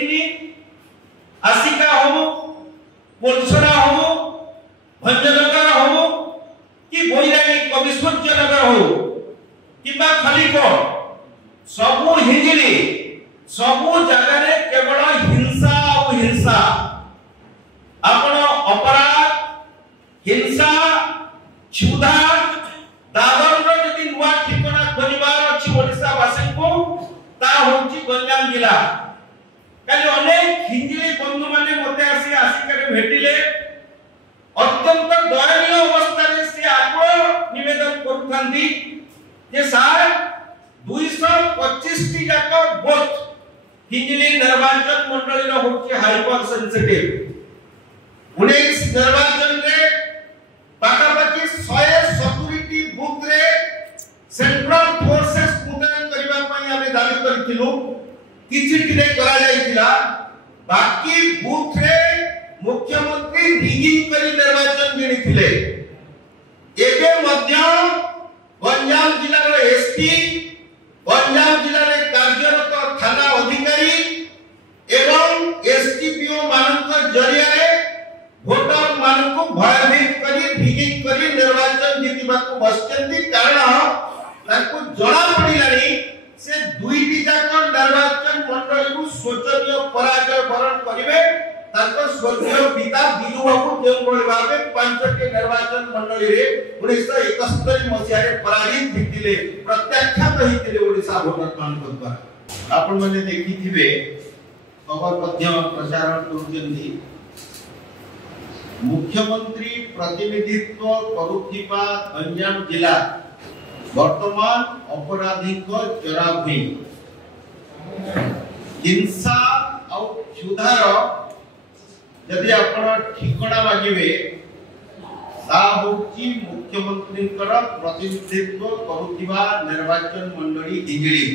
देखिनी आसिका हो पोलसरा हो भंजनगर हो कि बैरागी कविसूर्य नगर हो किबा खलीकोट सबु हिंजिली सबु जगह रे केवल हिंसा और हिंसा आपण अपराध हिंसा क्षुधा दादर जदि नुआ ठिकाना खोजबार अछि ओडिसा वासी को ता होची गंजाम जिला काली अनेक हिंजिली बंधु माने मते आसिकारे भेटिले अत्यंत दयनीय अवस्था रे से आग्रह निवेदन करूथांती जे सार 225 टी जाक वोट हिंजिली निर्वाचन मंडली रो होची हाइपर सेंसिटिव 19 निर्वाचन रे पाखापाखि 170 टी बूथ रे सेंट्रल फोर्सेस मुतयन करबा पई आमे दाबी करथिलु किछि टिरे करा जायतिला बाकी बूथ रे मुख्यमंत्री रिगिंग करी निर्वाचन जिणिथिले एबे मध्य गंजाम जिला रो एसपी गंजाम जिला रे कार्यरत थाना अधिकारी एवं एसटीपीओ मानक जरिया रे भोटर मानक भयभीत करी रिगिंग करी निर्वाचन जीतिबाकू बसचंती कारण ताकू जणा पडिलानी से दुईटी जाक निर्वाचन मंडली को शोचनीय पराजय वरण करिवे ताको स्वर्गीय पिता बिजू बाबू जेउबोली भाबे पांचटी निर्वाचन मंडली रे 1971 मसिया रे पराजित हितिले प्रत्याख्यात हितिले ओडिसा भोटर मान द्वारा आपण माने देखिथिबे खबर माध्यम प्रसारण करूचंदी मुख्यमंत्री प्रतिनिधित्व करुथिबा गंजाम जिला वर्तमान अपराधिक चराभूमि हिंसा और क्षुधार यदि आपण ठिकाना मागिबे ता होची मुख्यमंत्री प्रतिनिधित्व करुथिबा निर्वाचन मंडली हिंजिली।